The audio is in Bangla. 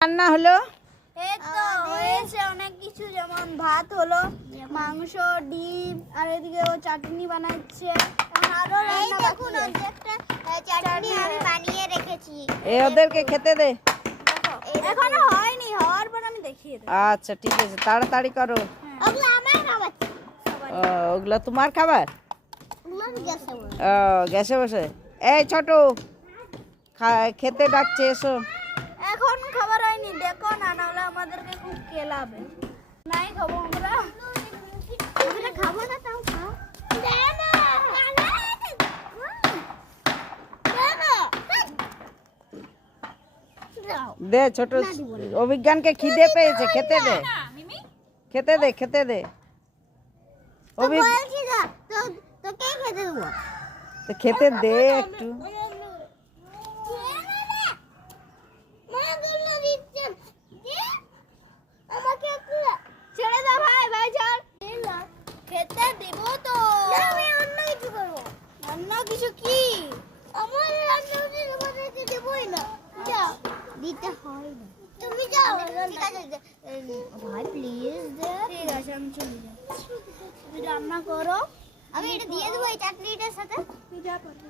রান্না হলো? এই তো হয়েছে অনেক কিছু, যেমন ভাত হলো, মাংস, ডিম, আর এদিকে ও চাটনি বানাচ্ছে। আরো রান্না দেখুন, একটা চাটনি আমি বানিয়ে রেখেছি। ওদেরকে খেতে দে। এখনো হয়নি, হওয়ার পর আমি দেখিয়ে দেব। আচ্ছা ঠিক আছে, তাড়াতাড়ি করো। ওগুলো আমার খাবার। ওগুলো তোমার খাবার? গ্যাসে বসে। এই ছোট, খেতে ডাকছে, এসো। এখন খাবার হয়নি, দেখো না, নাহলে আমাদেরকে খুব কেলাবে। নাই খাবো আমরা, খাবো না, তাও খাও। দে ছোট, অভিজ্ঞানকে খিদে পেয়েছে, খেতে দে, খেতে দে, খেতে দে। খেতে দে একটু। ছেড়ে দাও ভাই, ভাই চল। খেতে দেব তো, আমি অন্য কিছু করবো। অন্য কিছু কি? আমার দেবই না, যাও। দিতে হয় না, তুমি যাও। ঠিক আছে ভাই, প্লিজ দে। ঠিক আছে, আমি চলে যাচ্ছি। তুমি রান্না করো, আমি এটা দিয়ে দেবো এই চাটনিটার সাথে। তুই যা করবি।